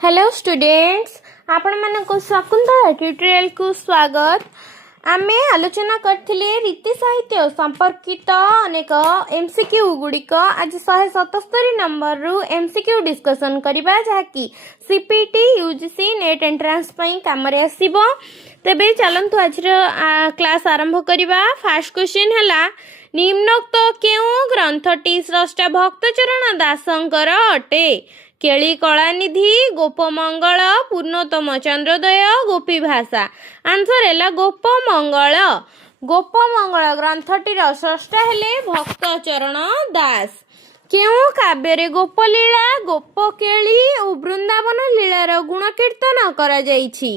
Hello students आपण मानक Shakuntala tutorial को स्वागत। आमे आलोचना करथिले रीति साहित्य संपर्कित अनेक एमसीक्यू गुड़िक आज 177 नंबर रु एमसीक्यू डिस्कसन करबा जहाँकि सीपीटी यूजीसी नेट एंट्रांस पई काम रे आसीबो। तेबे चलंतु आज क्लास आरंभ करबा। फर्स्ट क्वेश्चन हला निम्नोक्त केउ ग्रंथटी स्रष्टा भक्तचरण दासंकर अटे? केली कलानिधि, गोपमंगल, पूर्णोत्तम चंद्रोदय, गोपी भाषा। आंसर है गोपमंगल। गोपमंगल ग्रंथटीर स्रष्टा हेले भक्तचरण दास। केउ काव्य गोपलीला, गोपकेली और वृंदावन लीलार गुण कीर्तन करा जाइछि।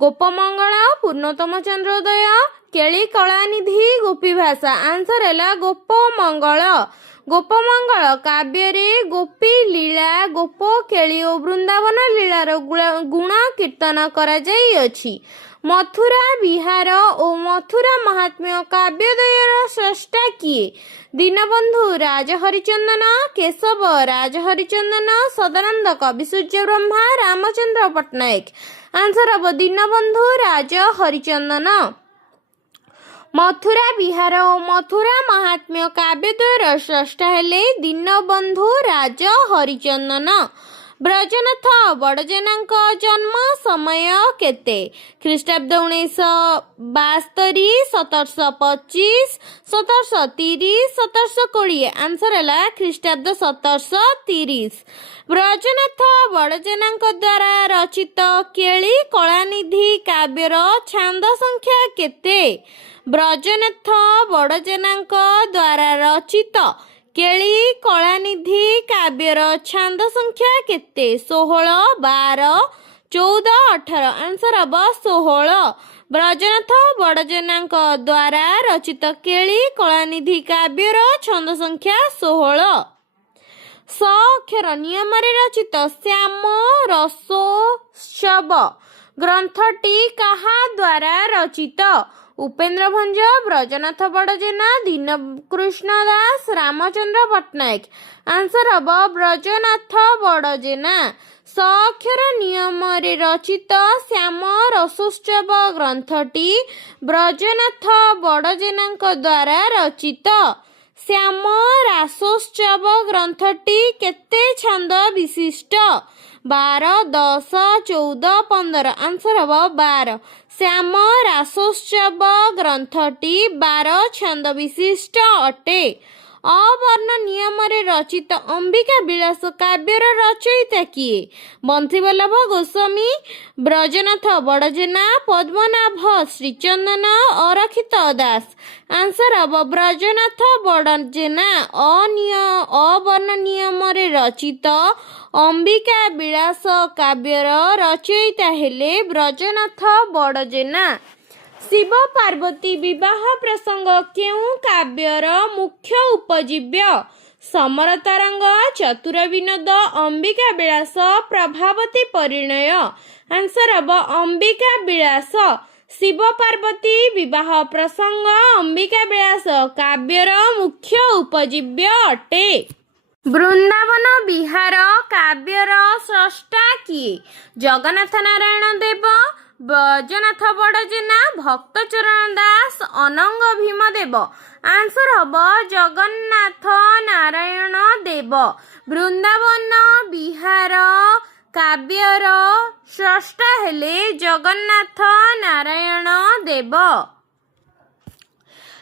गोपमंगल, पूर्णोत्तम चंद्रोदय, केली कलानिधि, गोपी भाषा। आंसर है गोपमंगल। गोपमंगल काव्य रे गोपी लीला, गोप केली और वृंदावन लीलार गुण कीर्तन करा जाई अछि। मथुरा विहार और मथुरा महात्म्य काव्यद्वयर स्रष्टा किए? दीनबंधु राज हरिचंदन, केशव राज हरिचंदन, सदानंद कवि सूर्य ब्रह्मा, रामचंद्र पट्टनायक। आंसर हम दीनबंधु राज हरिचंदन। मथुरा विहार और मथुरा महात्म्य काव्यद्वयर स्रष्टा हेले दीनबंधु राज हरिचंदन। ब्रजनाथ बड़जेनांक जन्म समय केते? ख्रीष्टाब्द 1972, 1725, 1730, 1720। आंसर है ख्रीष्टाब्द 1730। ब्रजनाथ बड़जेनांक द्वारा रचित केली कलानिधि काव्यर छांद संख्या केते? ब्रजनाथ बड़जेनांक द्वारा रचित केली कलानिधि काव्यर छांद संख्या केते? 16, 12, 14, 18। आंसर हम 16। ब्रजनाथ बड़जेनांक द्वारा रचित केली कलानिधि काव्यर छंद संख्या 16। स अक्षर नियम रचित श्याम रसोत्सव ग्रंथटी कहा द्वारा रचित? उपेन्द्र भंज, ब्रजनाथ बड़जेना, दीनकृष्ण दास, रामचंद्र पट्टनायक। आंसर हम ब्रजनाथ बड़जेना। स अक्षर नियम रचित श्याम रसोत्सव ग्रंथटी ब्रजनाथ बड़जेनांक द्वारा रचित। श्याम रासोत्सव ग्रंथटी केते छंद विशिष्ट? 12, 10, 14, 15। आंसर हम 12। श्याम रासोत्सव ग्रंथटी 12 छंद विशिष्ट अटे। अवर्ण नियम रचित अंबिका विलास काव्यर रचयिता किए? बंशीवल्लभ गोस्वामी, ब्रजनाथ बड़जेना, पद्मनाभ श्रीचंदन, अरक्षित दास। आंसर हम ब्रजनाथ बड़जेना। अवर्ण नियम रचित अंबिका विलास काव्यर रचयिता हेले ब्रजनाथ बड़जेना। शिव पार्वती विवाह प्रसंग केउ काव्यर मुख्य उपजीव्य? समरतारंग, चतुर विनोद, अंबिका विलास, प्रभावती परिणय। आंसर हम अंबिका विलास। शिव पार्वती विवाह प्रसंग अंबिका विलास काव्यर मुख्य उपजीव्य अटे। वृंदावन विहार काव्यर स्रष्टा किए? जगन्नाथ नारायण देव, ब्रजनाथ बड़जेना, भक्तचरण दास, अनंग भीमदेव। आंसर हम जगन्नाथ नारायण देव। वृंदावन विहार काव्यर स्रष्टा हेले जगन्नाथ नारायण देव।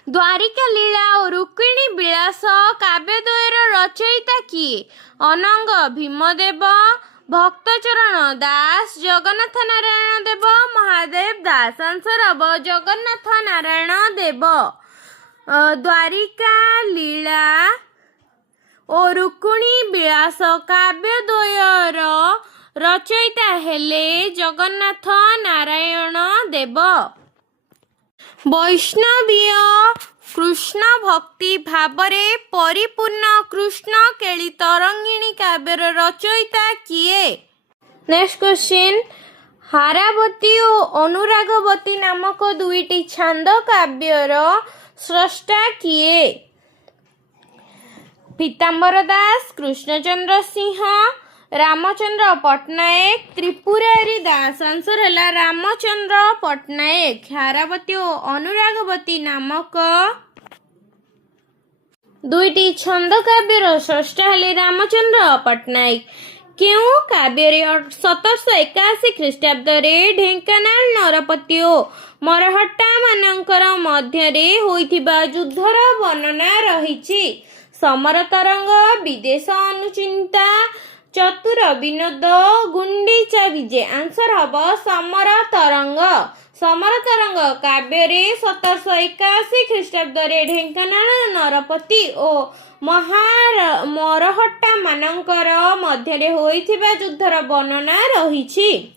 द्वारिका लीला और रुक्मिणी विलास काव्यद्वयर रचयिता किए? अनंग भीमदेव, भक्तचरण दास, जगन्नाथ नारायण देव, महादेव दास। आंसर हम जगन्नाथ नारायण देव। द्वारिका लीला और रुक्मिणी विलास काव्यद्वयर रचयिता हेले जगन्नाथ नारायण देव। वैष्णवीय कृष्ण भक्ति भावरे परिपूर्ण कृष्ण केली तरंगिणी काव्यर रचयिता किए? नेक्स्ट क्वेश्चन, हारावती और अनुरागवती नामक दुईटी छांद काव्यर स्रष्टा किए? पीताम्बर दास, कृष्णचंद्र सिंह, रामचंद्र पट्टनायक त्रिपुरारी दास आंसर है रामचंद्र पट्टनायक। हारावती और अनुरागवती नामक दुईटी छंद काव्यर स्रष्टा हेले रामचंद्र पट्टनायक। केउ काव्य 1781 ख्रीष्टाब्द ढेंकानाल नरपति और मरहट्टा मानकर मध्यरे होइथिबा युद्धर वर्णना रहिछि। समर तरंग, विदेश अनुचिंता, चतुर विनोद, गुंडीचा विजय आंसर हब समर तरंग। समर तरंग काव्य 1781 ख्रीष्टाब्द ढेंकानाल नरपति और मरहट्टा मानकर मध्यरे होइथिबा युद्धर वर्णना रहिछि।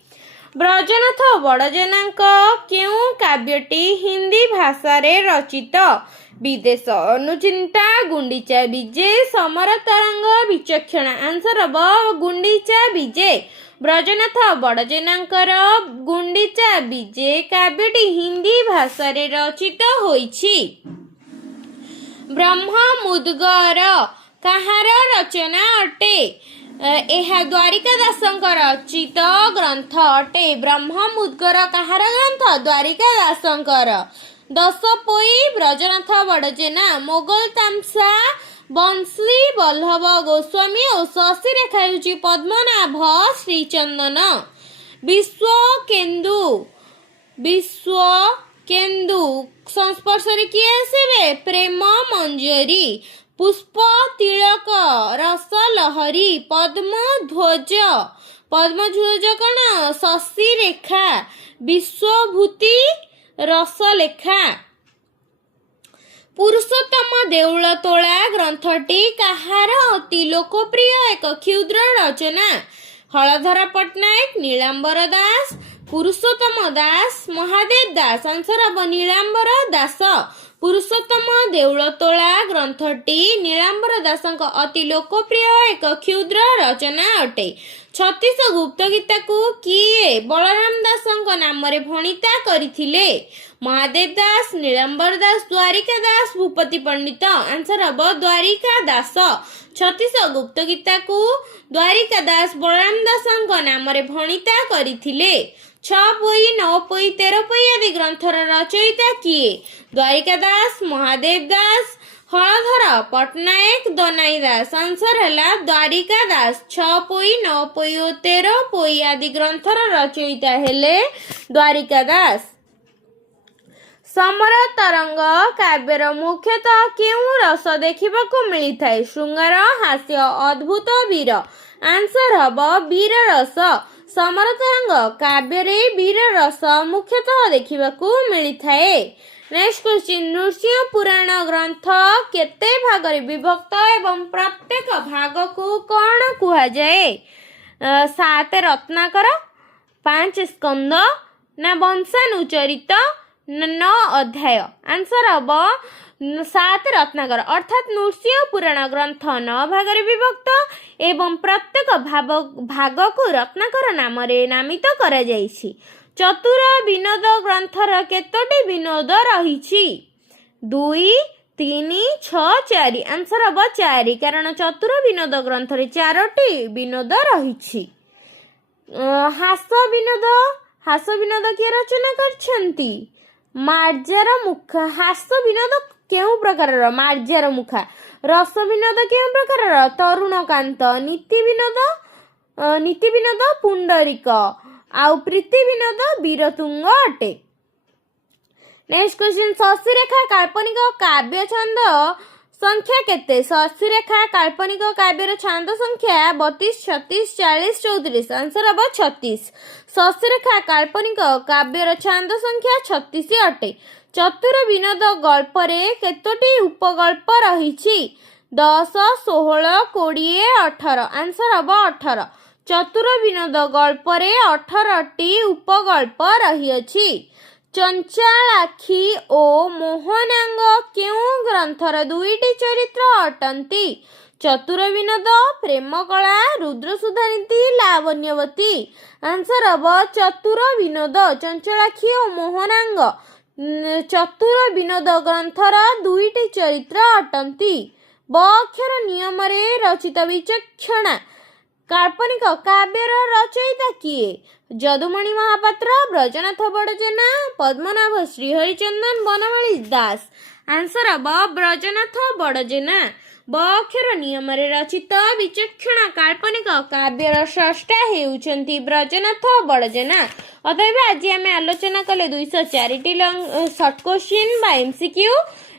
ब्रजनाथ बड़जेनांक केउ काव्यटी हिंदी भाषा रे रचित? विदेश अनुचिंता, गुंडीचा विजय, समर तरंग, विचक्षण आंसर हब गुंडीचा विजय। ब्रजनाथ बड़जेनांकर गुंडीचा विजय काव्यटी हिंदी भाषा रे रचित होइछि। ब्रह्म मुद्गर काहार रचना अटे? यह द्वारिका दासंक रचित ग्रंथ अटे। ब्रह्म मुद्गर काहार ग्रंथ? द्वारिका दासंकर। दस पोई ब्रजनाथ बड़जेना, मोगल तामसा बंशी बल्लभ गोस्वामी और शशि रेखा हेउछि पद्मनाभ श्रीचंदन। विश्व केन्दु संस्पर्श किए आसबे? प्रेम मंजरी। पुष्प तिलक रस लहरी, पद्मध्वज कण? शशि रेखा। विश्वभूति रसलेखा। पुरुषोत्तम देउलतोला ग्रंथटी काहार अति लोकप्रिय एक क्षुद्र रचना? हलधर पट्टनायक, नीलांबर दास, पुरुषोत्तम दास, महादेव दास आंसर हब नीलांबर दास। पुरुषोत्तम देउलतोला ग्रंथटी नीलांबर दासंक अति लोकप्रिय एक क्षुद्र रचना अटे। 36 गुप्त गीता को किए बलराम दासंक नाम रे भणिता करिथिले? महादेव दास, नीलांबर दास, द्वारिका दास, भूपति पंडित आंसर हब द्वारिका दास। 36 गुप्त गीता को द्वारिका दास बलराम दासंक नाम रे भणिता करिथिले। 6 पोई, 9 पोई, 13 पोई आदि ग्रंथर रचयिता किए? द्वारिका दास, महादेव दास, हलधर पट्टनायक, दनाई दास आंसर है द्वारिका दास। 6 पोई, 9 पोई और 13 पोई आदि ग्रंथर रचयिता हेले द्वारिका दास। समर तरंग काव्यर मुख्यतः केउ रस देखिबाकू मिलिथाय? श्रृंगार, हास्य, अद्भुत, वीर आंसर हब वीर रस। समर तरंग काव्य वीर रस मुख्यतः देखिबाकू मिलिथाए। नेक्स्ट क्वेश्चन, नृसिंह पुराण ग्रंथ केते भागरे विभक्त एवं प्रत्येक भाग को कौन कुहा जाए? 7 रत्नाकर, 5 स्कंद ना वंशानुचरित, 9 अध्याय आंसर हब 7 रत्नाकर अर्थात नृसिंह पुराण ग्रंथ 9 भागरे विभक्त एवं प्रत्येक भाग को रत्नाकर नाम रे नामित करा जाइछि। चतुर विनोद ग्रंथर केतोटी विनोद रहिछि? 2, 3, 6, 4 आंसर हब 4 कारण चतुर विनोद ग्रंथरे 4टी विनोद रहिछि। हास्य विनोद किए रचना करछंती? मार्जार मुखा। हास्य विनोद केउ प्रकार? मार्जार मुखा। रस विनोद केउ प्रकार? तरुणकांत। नीति विनोद पुंडरीक आउ प्रीति विनोद वीरतुंग अटे। नेक्स्ट क्वेश्चन, शशिरेखा काल्पनिक काव्य छंद संख्या केते? शशिरेखा काल्पनिक काव्यर छंद संख्या 32, 36, 40, 34 आंसर हब 36। शशिरेखा काल्पनिक काव्यर छंद संख्या 36 अटे। चतुर विनोद गल्प रे केतोटी उपगल्प रहिछि? 10, 16, 20, 18 आंसर हब 18। चतुर विनोद गल्प रे 18टी उपगल्प रहिअछि। चंचलाक्षी ओ मोहनांग केउ ग्रंथर 2टी चरित्र अटंती? चतुर विनोद, प्रेमकला, रुद्रसुधानीति, लावण्यवती आंसर हब चतुर विनोद। चंचलाक्षी और मोहनांग चतुर विनोद ग्रंथर 2टी चरित्र अटंती। ब अक्षर नियम रे रचित विचक्षणा काल्पनिक काव्यर रचयिता किए? जदुमणि महापात्र, ब्रजनाथ बड़जेना, पद्मनाभ श्रीहरिचंदन बनमाली दास। आंसर ब ब्रजनाथ बड़जेना। ब अक्षर नियम रचित विचक्षण काल्पनिक काव्यर स्रष्टा हेउछंती ब्रजनाथ बड़जेना। अतएव आज आम आलोचना कले 204 शॉर्ट क्वेश्चन बा एमसीक्यू।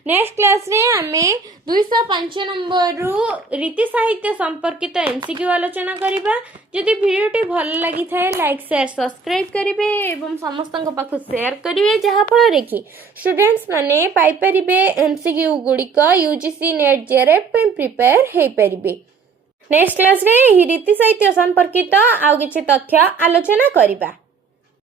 नेक्स्ट क्लास रे आमे 205 नंबर रु रीति साहित्य संपर्कित एमसीक्यू आलोचना करिबा। जदि वीडियोटी भल लागि थाए लाइक शेयर सब्सक्राइब करिवे एवं समस्तଙ୍କ पाखु शेयर करिवे जहा फल रे कि स्टूडेंट्स माने पाई परिबे एमसीक्यू गुडिक यूजीसी नेट जेआरएफ पे प्रिपेयर हे परिबे। नेक्स्ट क्लास रे रीति साहित्य संपर्कित आउ किछि तथ्य आलोचना करिबा।